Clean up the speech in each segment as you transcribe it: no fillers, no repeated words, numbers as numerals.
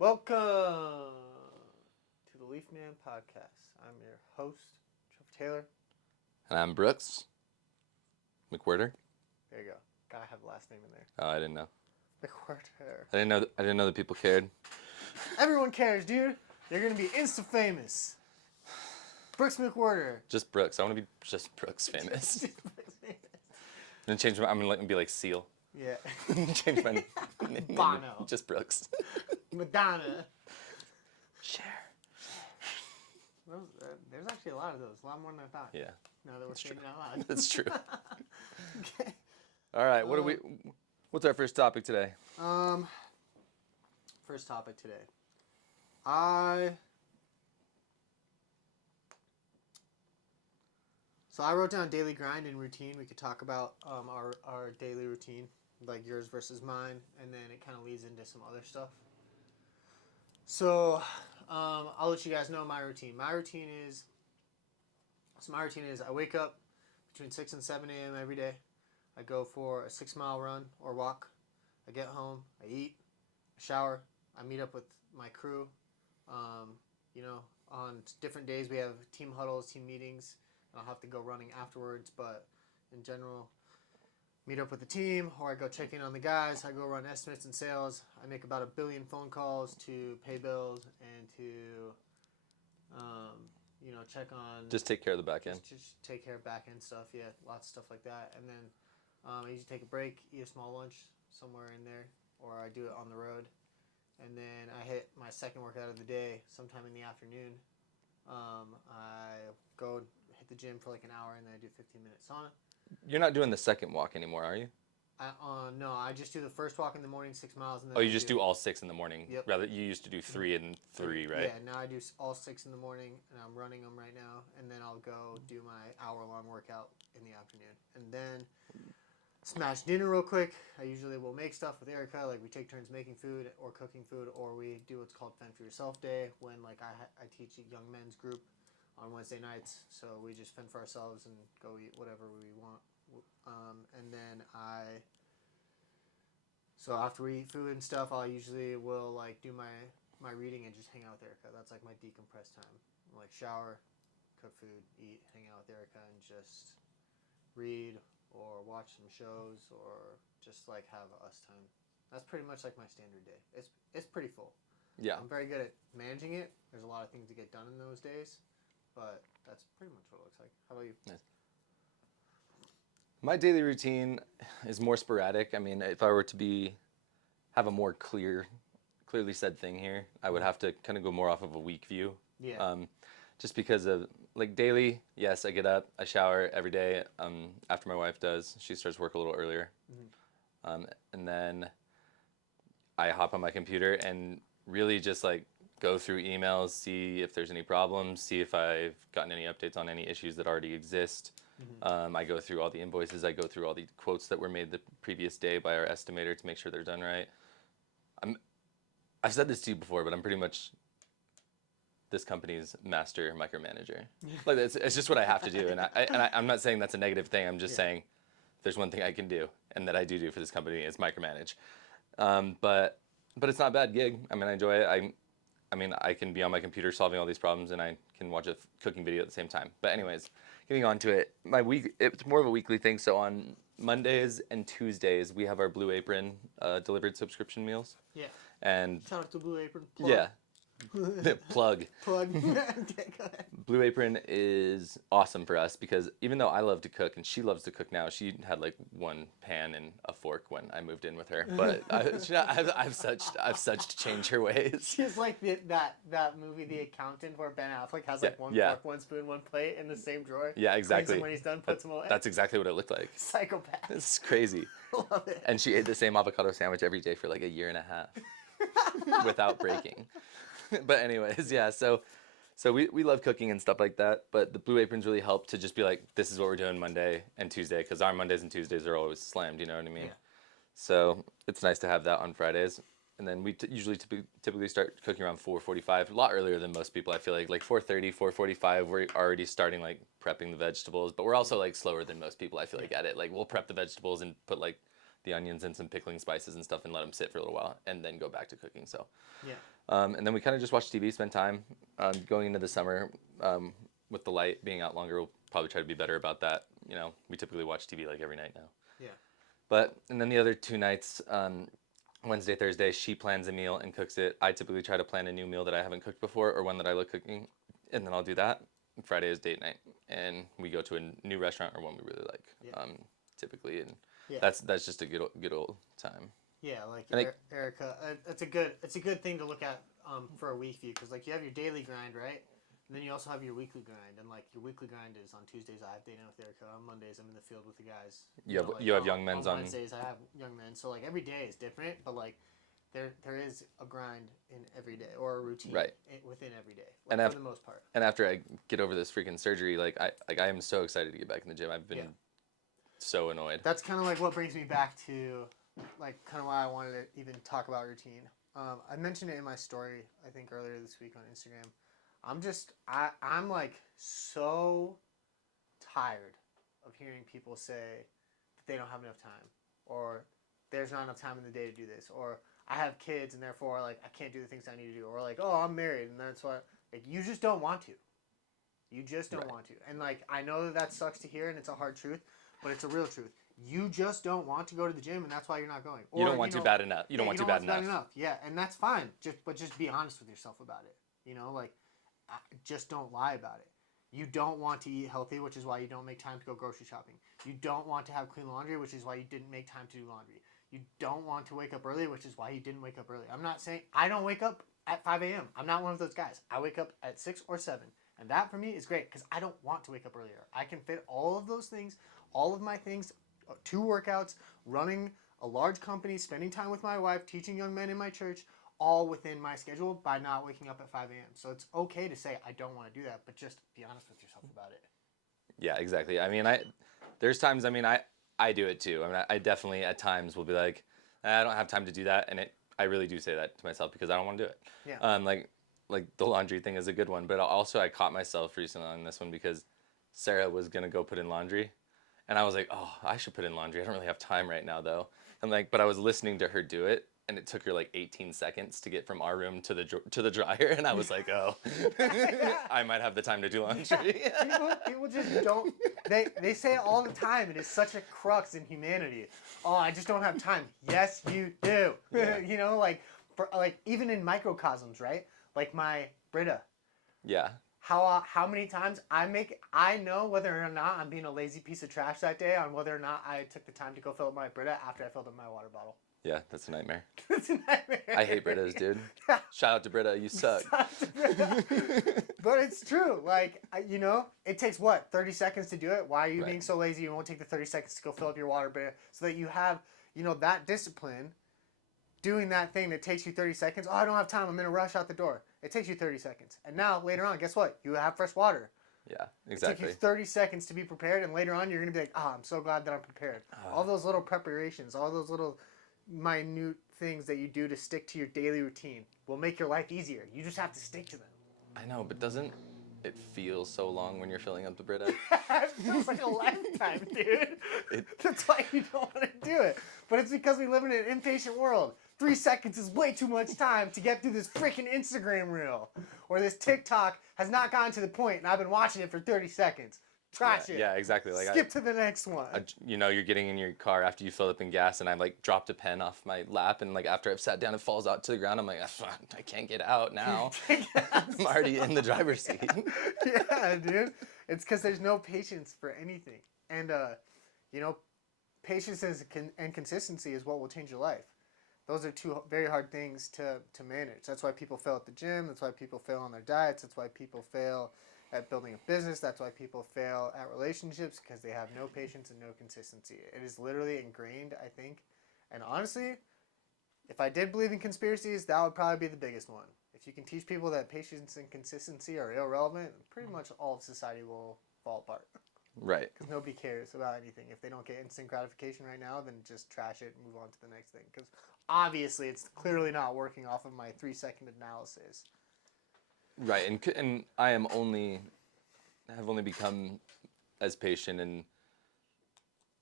Welcome to the Leafman podcast. I'm your host, Trevor Taylor. And I'm Brooks McWhirter. There you go. Gotta have the last name in there. Oh, I didn't know. McWhirter. I didn't know that people cared. Everyone cares, dude. You're gonna be insta famous. Brooks McWhirter. Just Brooks. I want to be just Brooks famous. I'm gonna be like Seal. Yeah. Change my name. Bono. Just Brooks. Madonna. Share. There's actually a lot of those. A lot more than I thought. Yeah. Now that we're saying it out loud. That's true. Okay. All right. What's our first topic today? First topic today. So I wrote down daily grind and routine. We could talk about our daily routine, like yours versus mine, and then it kind of leads into some other stuff. So I'll let you guys know my routine. My routine is I wake up between 6 and 7 a.m. every day. I go for a 6-mile run or walk. I get home. I eat. I shower. I meet up with my crew. On different days we have team huddles, team meetings. I'll have to go running afterwards, but in general, meet up with the team, or I go check in on the guys. I go run estimates and sales. I make about 1 billion phone calls to pay bills and to, check on. Just take care of the back end. Just take care of back end stuff. Yeah, lots of stuff like that. And then I usually take a break, eat a small lunch somewhere in there, or I do it on the road. And then I hit my second workout of the day sometime in the afternoon. I go hit the gym for like an hour, and then I do 15-minute sauna. You're not doing the second walk anymore, are you? No, I just do the first walk in the morning, 6 miles, and then. Oh, you just do all 6 in the morning. Yep. Rather, you used to do 3 and 3, right? Yeah, now I do all 6 in the morning, and I'm running them right now, and then I'll go do my hour-long workout in the afternoon, and then smash dinner real quick. I usually will make stuff with Erica, like we take turns making food or cooking food, or we do what's called Fend for Yourself Day, when like I teach a young men's group on Wednesday nights, so we just fend for ourselves and go eat whatever we want. And then so after we eat food and stuff, I usually will like do my reading and just hang out with Erica. That's like my decompress time. Like shower, cook food, eat, hang out with Erica, and just read or watch some shows or just like have us time. That's pretty much like my standard day. It's pretty full. Yeah. I'm very good at managing it. There's a lot of things to get done in those days, but that's pretty much what it looks like. How about you? Nice. My daily routine is more sporadic. I mean, if I were to have a more clearly said thing here, I would have to kind of go more off of a week view. Yeah. Just because of like daily, yes, I get up, I shower every day. After my wife does, she starts work a little earlier, and then I hop on my computer and really just like go through emails, see if there's any problems, see if I've gotten any updates on any issues that already exist. I go through all the invoices. I go through all the quotes that were made the previous day by our estimator to make sure they're done right. I've said this to you before, but I'm pretty much this company's master micromanager. Like it's just what I have to do, and I'm not saying that's a negative thing. I'm just saying there's one thing I can do, and that I do for this company is micromanage. But it's not a bad gig. I mean, I enjoy it. I can be on my computer solving all these problems, and I can watch a cooking video at the same time. But anyways, getting on to it, it's more of a weekly thing. So on Mondays and Tuesdays, we have our Blue Apron delivered subscription meals. Yeah. And shout out to Blue Apron. Plug. Yeah. Plug. Okay, go ahead. Blue Apron is awesome for us because even though I love to cook and she loves to cook now, she had like one pan and a fork when I moved in with her. But I've such to change her ways. She's like that movie, The Accountant, where Ben Affleck has like one fork, one spoon, one plate in the same drawer. Yeah, exactly. And when he's done, puts them away. That's exactly what it looked like. Psychopath. It's crazy. Love it. And she ate the same avocado sandwich every day for like 1.5 years without breaking. But anyways, yeah, so we love cooking and stuff like that, but the Blue Aprons really help to just be like, this is what we're doing Monday and Tuesday, because our Mondays and Tuesdays are always slammed, you know what I mean? Yeah. So it's nice to have that on Fridays. And then we usually typically start cooking around 4:45, a lot earlier than most people, I feel like 4:30, 4:45, we're already starting like prepping the vegetables, but we're also like slower than most people, I feel like, at it. Like we'll prep the vegetables and put like the onions and some pickling spices and stuff and let them sit for a little while and then go back to cooking. So, Yeah. and then we kind of just watch TV, spend time. Going into the summer, with the light being out longer, we'll probably try to be better about that. You know, we typically watch TV like every night now. Yeah. But, and then the other 2 nights, Wednesday, Thursday, she plans a meal and cooks it. I typically try to plan a new meal that I haven't cooked before or one that I like cooking, and then I'll do that. Friday is date night, and we go to a new restaurant or one we really like, Yeah. typically, and Yeah. that's just a good old time. Yeah, like And Erica, it's a good thing to look at for a week view because like you have your daily grind, right? And then you also have your weekly grind, and like your weekly grind is on Tuesdays I have day night with Erica. On Mondays I'm in the field with the guys. you have young men's on Wednesdays I have young men. So like every day is different, but like there is a grind in every day or a routine Right. within every day, And for the most part. And after I get over this freaking surgery, I am so excited to get back in the gym. I've been so annoyed. That's kind of like what brings me back to like kind of why I wanted to even talk about routine. I mentioned it in my story I think earlier this week on Instagram. I'm like so tired of hearing people say that they don't have enough time or there's not enough time in the day to do this or I have kids and therefore like I can't do the things I need to do or like oh I'm married and that's why like you just don't want to. You just don't want to. And like I know that sucks to hear and it's a hard truth, but it's a real truth. You just don't want to go to the gym and that's why you're not going. Or, you don't want to bad enough. You don't want to bad enough. Yeah, and that's fine. Just be honest with yourself about it. You know, like just don't lie about it. You don't want to eat healthy, which is why you don't make time to go grocery shopping. You don't want to have clean laundry, which is why you didn't make time to do laundry. You don't want to wake up early, which is why you didn't wake up early. I'm not saying I don't wake up at 5 a.m. I'm not one of those guys. I wake up at 6 or 7. And that for me is great because I don't want to wake up earlier. I can fit all of those things, all of my things, 2 workouts, running a large company, spending time with my wife, teaching young men in my church, all within my schedule by not waking up at 5 a.m. So it's okay to say I don't want to do that, but just be honest with yourself about it. Yeah, exactly. I mean, there's times, I mean, I do it too. I mean, I definitely at times will be like, I don't have time to do that. And I really do say that to myself because I don't want to do it. Yeah. Like the laundry thing is a good one, but also I caught myself recently on this one because Sarah was going to go put in laundry. And I was like, oh, I should put in laundry. I don't really have time right now though. And like, but I was listening to her do it. And it took her like 18 seconds to get from our room to the dryer, and I was like, "Oh, I might have the time to do laundry." People just don't. They say it all the time, and it's such a crux in humanity. Oh, I just don't have time. Yes, you do. Yeah. You know, like even in microcosms, right? Like my Brita. Yeah. How many times I know whether or not I'm being a lazy piece of trash that day on whether or not I took the time to go fill up my Brita after I filled up my water bottle. Yeah, that's a nightmare. It's a nightmare. I hate Britas, dude. Shout out to Brita, you suck. But it's true. Like, you know, it takes what, 30 seconds to do it? Why are you being so lazy you won't take the 30 seconds to go fill up your water Brita so that you have, you know, that discipline doing that thing that takes you 30 seconds. Oh, I don't have time. I'm in a rush out the door. It takes you 30 seconds. And now, later on, guess what? You have fresh water. Yeah, exactly. It took you 30 seconds to be prepared, and later on, you're going to be like, I'm so glad that I'm prepared. All those little preparations, all those little minute things that you do to stick to your daily routine will make your life easier. You just have to stick to them. I know, but doesn't it feel so long when you're filling up the Brita? It feels like a lifetime, dude. That's why you don't want to do it. But it's because we live in an impatient world. 3 seconds is way too much time to get through this freaking Instagram reel. Or this TikTok has not gotten to the point, and I've been watching it for 30 seconds. Trash it. Yeah, exactly. Like Skip to the next one. You know, you're getting in your car after you fill up in gas, and I like dropped a pen off my lap, and like after I've sat down, it falls out to the ground. I'm like, I can't get out now. I'm already in the driver's seat. Yeah, dude. It's because there's no patience for anything, and you know, patience and consistency is what will change your life. Those are 2 very hard things to manage. That's why people fail at the gym. That's why people fail on their diets. That's why people fail at building a business. That's why people fail at relationships, because they have no patience and no consistency. It is literally ingrained, I think. And honestly, if I did believe in conspiracies, that would probably be the biggest one. If you can teach people that patience and consistency are irrelevant, pretty much all of society will fall apart. Right. Because nobody cares about anything. If they don't get instant gratification right now, then just trash it and move on to the next thing. Because obviously it's clearly not working off of my 3-second analysis. Right, and I have only become as patient and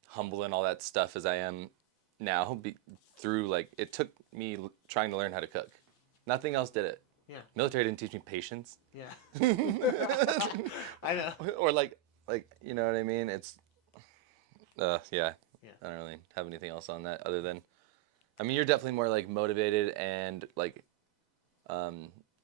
humble and all that stuff as I am now through like it took me trying to learn how to cook. Nothing else did it. Yeah. Military didn't teach me patience. Yeah. I know. Or like you know what I mean? It's yeah. Yeah. I don't really have anything else on that other than I mean you're definitely more like motivated and like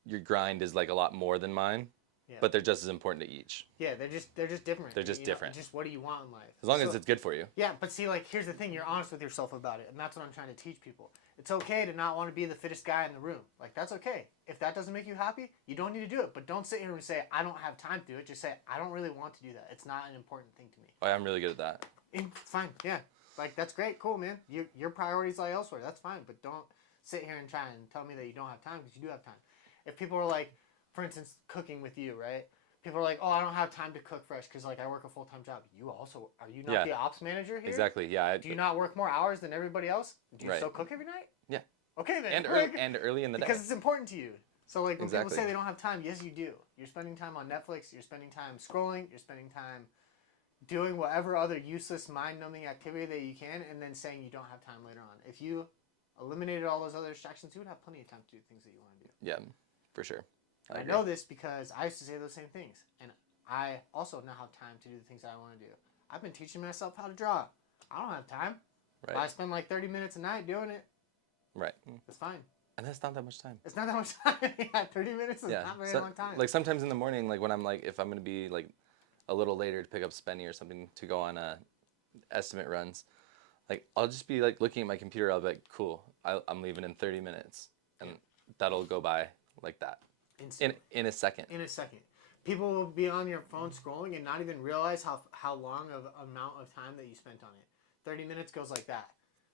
your grind is like a lot more than mine. Yeah. But they're just as important to each. Yeah, they're just different. They're just you know, different. just what do you want in life? As long as it's good for you. Yeah, but see, like, here's the thing: you're honest with yourself about it, and that's what I'm trying to teach people. It's okay to not want to be the fittest guy in the room. Like, that's okay. If that doesn't make you happy, you don't need to do it. But don't sit here and say, "I don't have time to do it." Just say, "I don't really want to do that. It's not an important thing to me." Oh, I'm really good at that. It's fine. Yeah, like that's great. Cool, man. Your priorities lie elsewhere. That's fine. But don't sit here and try and tell me that you don't have time because you do have time. If people are like, for instance, cooking with you, right? People are like, "Oh, I don't have time to cook fresh because like I work a full-time job." You also are you not the ops manager here? Exactly. Yeah. Do you not work more hours than everybody else? Do you still cook every night? Yeah. Okay then. And early in the day. Because it's important to you. So like when Exactly. people say they don't have time, yes you do. You're spending time on Netflix. You're spending time scrolling. You're spending time doing whatever other useless mind-numbing activity that you can, and then saying you don't have time later on. If you eliminated all those other distractions, you would have plenty of time to do things that you want to do. Yeah, for sure. I know this because I used to say those same things, and I also now have time to do the things that I want to do. I've been teaching myself how to draw. I don't have time. Right. I spend like 30 minutes a night doing it. Right. It's fine. And that's not that much time. It's not that much time. Yeah, 30 minutes is not very long time. Like sometimes in the morning, like when I'm like, if I'm going to be like a little later to pick up Spenny or something to go on estimate runs, like I'll just be like looking at my computer. I'll be like, cool, I'm leaving in 30 minutes. And that'll go by like that. In a second. In a second. People will be on your phone scrolling and not even realize how long of amount of time that you spent on it. 30 minutes goes like that.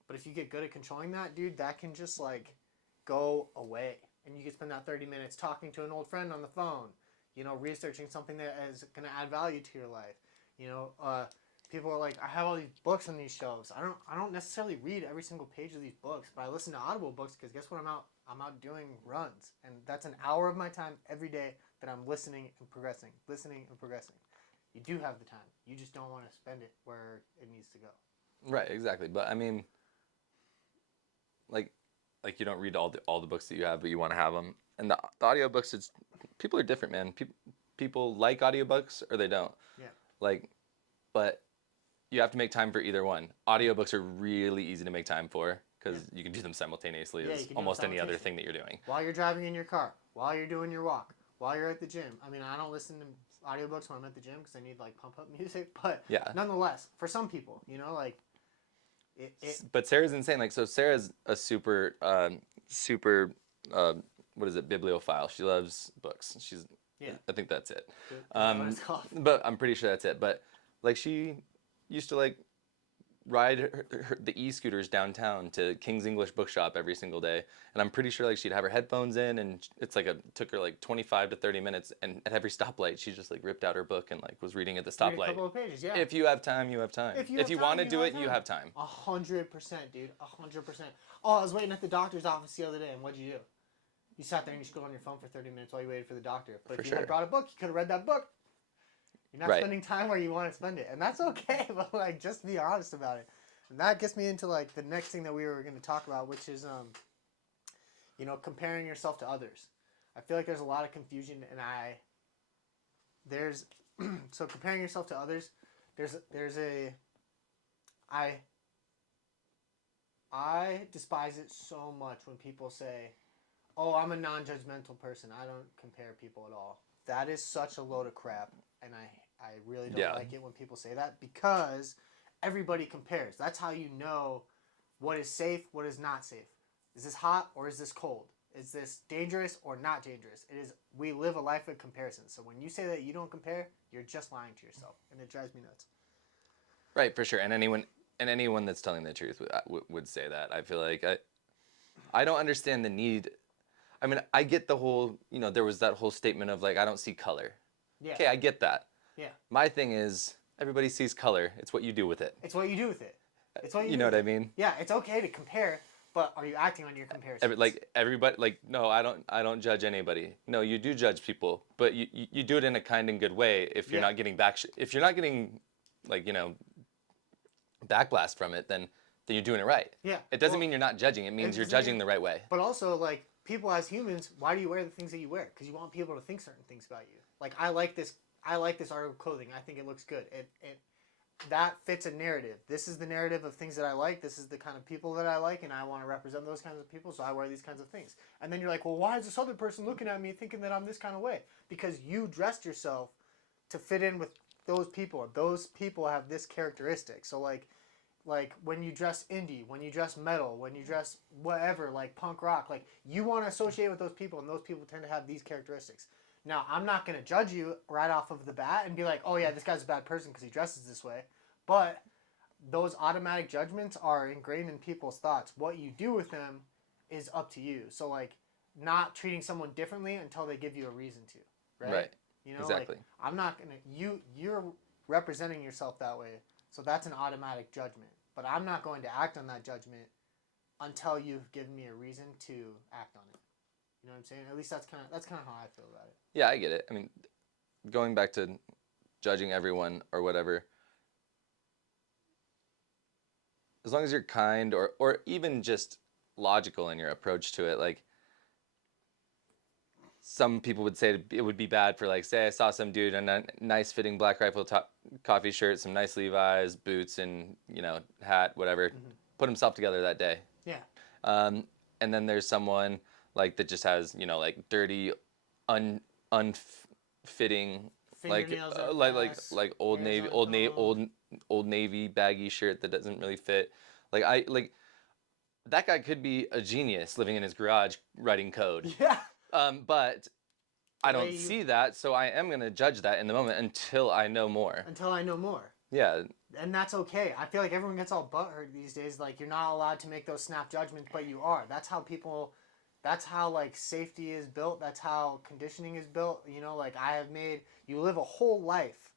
But if you get good at controlling that, dude, that can just like go away. And you can spend that 30 minutes talking to an old friend on the phone, you know, researching something that is going to add value to your life. You know, people are like, I have all these books on these shelves. I don't necessarily read every single page of these books, but I listen to Audible books because guess what? I'm out doing runs, and that's an hour of my time every day that I'm listening and progressing. You do have the time. You just don't want to spend it where it needs to go. Right, exactly. But I mean, like you don't read all the books that you have, but you want to have them. And the audiobooks, it's people are different, man. People like audiobooks or they don't. Yeah. Like, but you have to make time for either one. Audiobooks are really easy to make time for because you can do them simultaneously as almost any other thing that you're doing. While you're driving in your car, while you're doing your walk, while you're at the gym. I mean, I don't listen to audiobooks when I'm at the gym because I need like pump up music, but nonetheless, for some people, you know, like But Sarah's insane. Like, so Sarah's a super what is it, bibliophile. She loves books. I think that's it. But I'm pretty sure that's it. But like she used to like ride the e-scooters downtown to King's English Bookshop every single day, and I'm pretty sure like she'd have her headphones in, and it's like took her like 25 to 30 minutes, and at every stoplight she just like ripped out her book and like was reading at the stoplight. Read a couple of pages, yeah. If you have time, you have time. If you want to do it, you have time. 100%, dude. 100%. Oh, I was waiting at the doctor's office the other day, and what'd you do? You sat there and you scrolled on your phone for 30 minutes while you waited for the doctor. But if you had brought a book, you could have read that book. You're not spending time where you want to spend it, and that's okay. But like, just be honest about it. And that gets me into like the next thing that we were going to talk about, which is, you know, comparing yourself to others. I feel like there's a lot of confusion, and so comparing yourself to others, I despise it so much when people say, "Oh, I'm a non-judgmental person. I don't compare people at all." That is such a load of crap, and I really don't like it when people say that because everybody compares. That's how you know what is safe, what is not safe. Is this hot or is this cold? Is this dangerous or not dangerous? We live a life of comparison. So when you say that you don't compare, you're just lying to yourself, and it drives me nuts. Right, for sure. And anyone that's telling the truth would say that. I feel like I don't understand the need. I mean, I get the whole, you know, there was that whole statement of like, I don't see color. Yeah. Okay, I get that. Yeah. My thing is, everybody sees color. It's what you do with it. It's what you do with it. It's what you know what I mean? Yeah, it's okay to compare, but are you acting on your comparisons? Like everybody, like no, I don't judge anybody. No, you do judge people, but you do it in a kind and good way. If you're not getting if you're not getting, like, you know, backlash from it, then then you're doing it right. Yeah. It doesn't mean you're not judging. It means you're judging the right way. But also, like, people as humans, why do you wear the things that you wear? Because you want people to think certain things about you. Like, I like this article of clothing. I think it looks good. That fits a narrative. This is the narrative of things that I like. This is the kind of people that I like, and I want to represent those kinds of people, so I wear these kinds of things. And then you're like, well, why is this other person looking at me thinking that I'm this kind of way? Because you dressed yourself to fit in with those people, or those people have this characteristic. So, like when you dress indie, when you dress metal, when you dress whatever, like punk rock, like you want to associate with those people, and those people tend to have these characteristics. Now, I'm not going to judge you right off of the bat and be like, oh yeah, this guy's a bad person because he dresses this way. But those automatic judgments are ingrained in people's thoughts. What you do with them is up to you. So, like, not treating someone differently until they give you a reason to, right? You know, exactly. Like, I'm not going to, you're representing yourself that way. So that's an automatic judgment. But I'm not going to act on that judgment until you've given me a reason to act on it. You know what I'm saying? At least that's kind of how I feel about it. Yeah, I get it. I mean, going back to judging everyone or whatever, as long as you're kind or even just logical in your approach to it, like some people would say it would be bad for, like, say I saw some dude in a nice fitting Black Rifle coffee shirt, some nice Levi's, boots, and, you know, hat, whatever, put himself together that day. Yeah. And then there's someone like that just has, you know, like dirty, unfitting, like old navy baggy shirt that doesn't really fit. Like that guy could be a genius living in his garage writing code. Yeah. But I don't see that, so I am gonna judge that in the moment until I know more. Until I know more. Yeah. And that's okay. I feel like everyone gets all butthurt these days. Like, you're not allowed to make those snap judgments, but you are. That's how, like, safety is built. That's how conditioning is built. You know, like, you live a whole life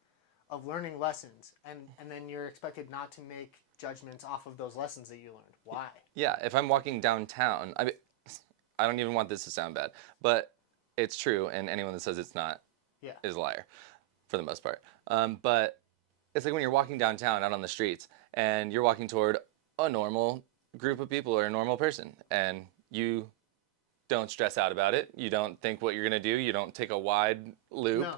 of learning lessons, and then you're expected not to make judgments off of those lessons that you learned. Why? Yeah, if I'm walking downtown, I mean, I don't even want this to sound bad, but it's true, and anyone that says it's not is a liar, for the most part. But it's like when you're walking downtown out on the streets, and you're walking toward a normal group of people or a normal person, and you don't stress out about it. You don't think what you're going to do. You don't take a wide loop. No.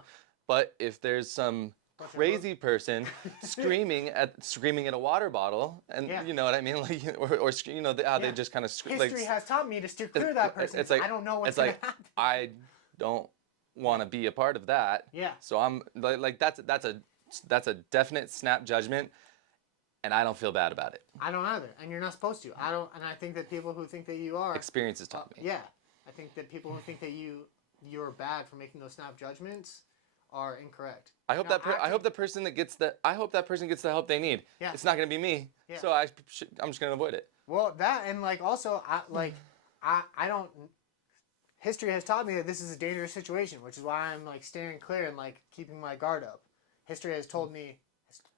But if there's some crazy person screaming at a water bottle, and you know what I mean, like, or you know how they just kind of history has taught me to steer clear of that person. It's like, I don't know what's going to happen. I don't want to be a part of that. Yeah. So I'm like that's a definite snap judgment, and I don't feel bad about it. I don't either, and you're not supposed to. And I think that people who think that you are, experience has taught me. Yeah, I think that people who think that you're bad for making those snap judgments are incorrect. I hope I hope that person gets the help they need. Yeah. It's not going to be me. Yeah. So I'm just going to avoid it. Well, that, and like also I don't. History has taught me that this is a dangerous situation, which is why I'm like steering clear and like keeping my guard up. History has told me,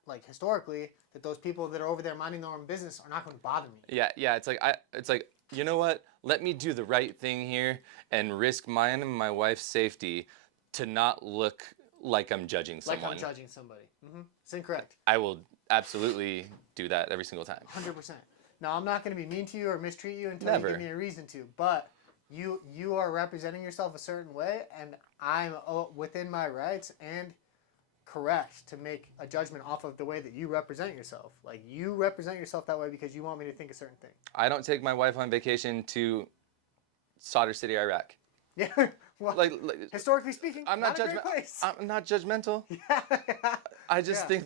like, historically, that those people that are over there minding their own business are not going to bother me. Yeah. It's like you know what? Let me do the right thing here and risk mine and my wife's safety to not look like I'm judging someone. Like I'm judging somebody. It's incorrect. I will absolutely do that every single time. 100%. Now, I'm not going to be mean to you or mistreat you until you give me a reason to, but you are representing yourself a certain way, and I'm within my rights and correct to make a judgment off of the way that you represent yourself. Like, you represent yourself that way because you want me to think a certain thing. I don't take my wife on vacation to Solder City, Iraq. Yeah. Well, like historically speaking, I'm not judgmental. Yeah. I just think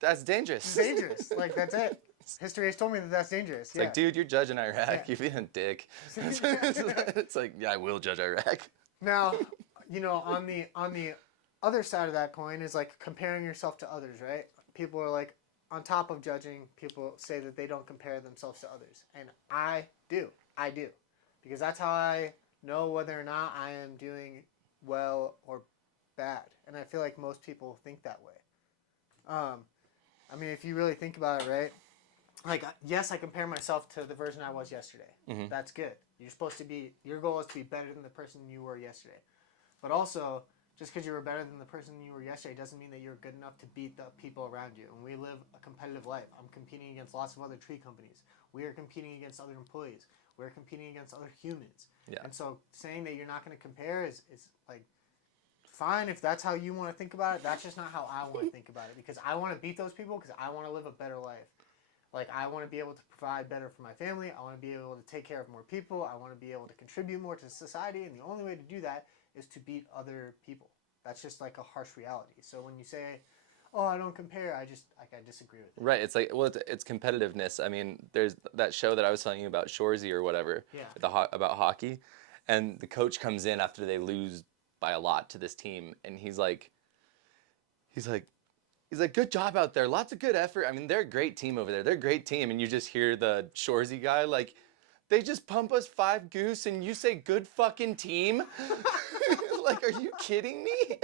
that's dangerous. It's dangerous. Like, that's it. History has told me that that's dangerous. It's like, dude, you're judging Iraq. You're being a dick. It's like, yeah, I will judge Iraq. Now, you know, on the other side of that coin is like comparing yourself to others, right? People are like, on top of judging, people say that they don't compare themselves to others. And I do. Because that's how I know whether or not I am doing well or bad. And I feel like most people think that way. I mean, if you really think about it, right? Like, yes, I compare myself to the version I was yesterday. Mm-hmm. That's good. Your goal is to be better than the person you were yesterday. But also, Just because you were better than the person you were yesterday doesn't mean that you're good enough to beat the people around you. And we live a competitive life. I'm competing against lots of other tree companies. We are competing against other employees. We're competing against other humans. Yeah. And so saying that you're not going to compare is like, fine if that's how you want to think about it. That's just not how I want to think about it, because I want to beat those people because I want to live a better life. Like, I want to be able to provide better for my family. I want to be able to take care of more people. I want to be able to contribute more to society. And the only way to do that is to beat other people. That's just like a harsh reality. So when you say, oh, I don't compare, I disagree with it. Right. It's like, well, it's competitiveness. I mean, there's that show that I was telling you about, Shoresy or whatever, about hockey. And the coach comes in after they lose by a lot to this team. And he's like, good job out there. Lots of good effort. I mean, they're a great team over there. They're a great team. And you just hear the Shoresy guy like, they just pump us 5 goose and you say good fucking team? Like, are you kidding me?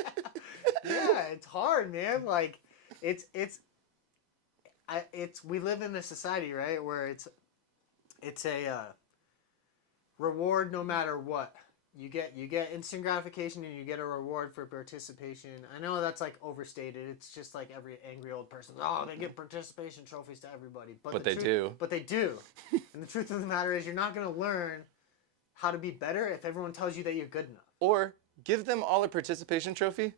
Yeah, it's hard, man. Like, we live in a society, right, where it's a reward no matter what. You get instant gratification and you get a reward for participation. I know that's like overstated. It's just like every angry old person. Oh, they give participation trophies to everybody. But they do. But they do. And the truth of the matter is, you're not going to learn how to be better if everyone tells you that you're good enough. Or give them all a participation trophy,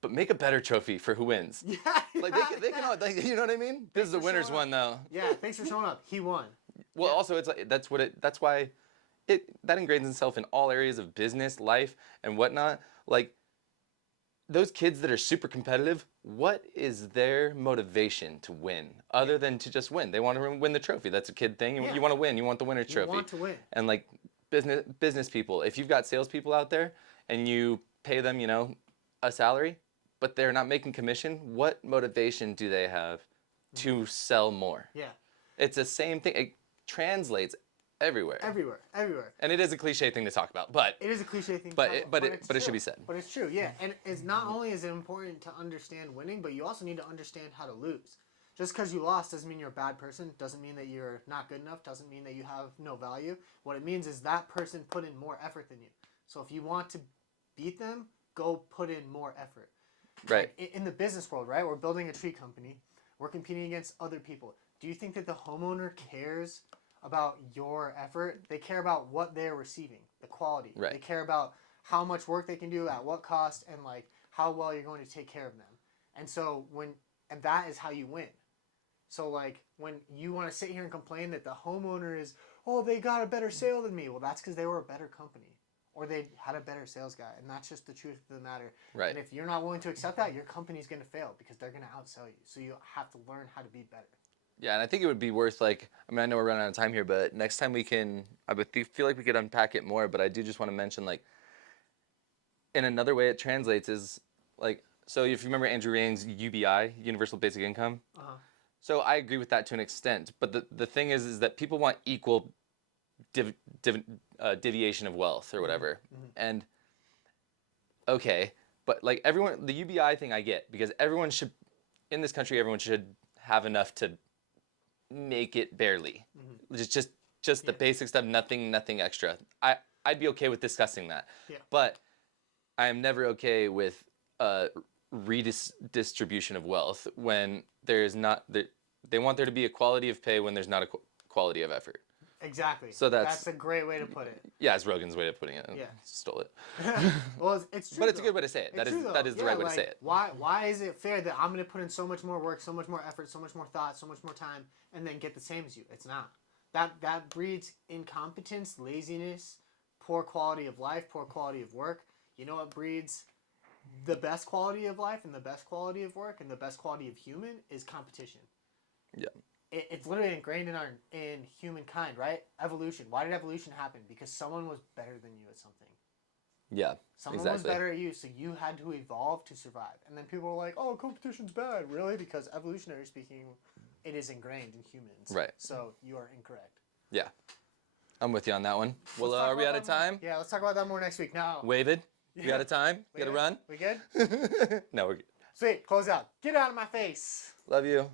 but make a better trophy for who wins. Yeah. Like they can all, like, you know what I mean? This is the winner's one though. Yeah, thanks for showing up. He won. Well, also it's like that's why that ingrains itself in all areas of business, life, and whatnot. Like, those kids that are super competitive, what is their motivation to win other than to just win? They want to win the trophy. That's a kid thing. You want to win. You want the winner's trophy. You want to win. And like business people, if you've got salespeople out there and you pay them, a salary, but they're not making commission, what motivation do they have to sell more? Yeah. It's the same thing. It translates everywhere. And it is a cliche thing to talk about, but it is a cliche thing. But it should be said. But it's true, yeah. And it's not only is it important to understand winning, but you also need to understand how to lose. Just because you lost doesn't mean you're a bad person. Doesn't mean that you're not good enough. Doesn't mean that you have no value. What it means is that person put in more effort than you. So if you want to beat them, go put in more effort. Right. Like in the business world, right? We're building a tree company. We're competing against other people. Do you think that the homeowner cares about your effort? They care about what they're receiving, the quality. Right. They care about how much work they can do, at what cost, and like how well you're going to take care of them. And so and that is how you win. So like when you want to sit here and complain that the homeowner is, oh, they got a better sale than me. Well, that's because they were a better company. Or they had a better sales guy. And that's just the truth of the matter. Right. And if you're not willing to accept that, your company's going to fail because they're going to outsell you. So you have to learn how to be better. Yeah, and I think it would be worth, like, I mean, I know we're running out of time here, but next time I feel like we could unpack it more, but I do just want to mention, like, in another way it translates is, like, so if you remember Andrew Yang's UBI, Universal Basic Income, so I agree with that to an extent, but the thing is that people want equal deviation of wealth or whatever, and, okay, but, like, the UBI thing I get, because in this country, everyone should have enough to make it barely. Just the basic stuff, nothing extra. I'd be okay with discussing that. Yeah. But I am never okay with redistribution of wealth when there's not they want there to be equality of pay when there's not equality of effort. Exactly. So that's a great way to put it. Yeah, it's Rogan's way of putting it. Yeah. Stole it. Well, it's true. But it's a good way to say it. That is the right way to say it. Why is it fair that I'm going to put in so much more work, so much more effort, so much more thought, so much more time, and then get the same as you? It's not. That breeds incompetence, laziness, poor quality of life, poor quality of work. You know what breeds the best quality of life and the best quality of work and the best quality of human is competition. Yeah. It's literally ingrained in humankind, right? Evolution. Why did evolution happen? Because someone was better than you at something. Yeah, Someone was better at you, so you had to evolve to survive. And then people were like, oh, competition's bad. Really? Because evolutionary speaking, it is ingrained in humans. Right. So you are incorrect. Yeah. I'm with you on that one. Well, are we out of time? Yeah, let's talk about that more next week. No. Wavid, we out of time? We got to run? We good? No, we're good. Sweet. Close out. Get out of my face. Love you.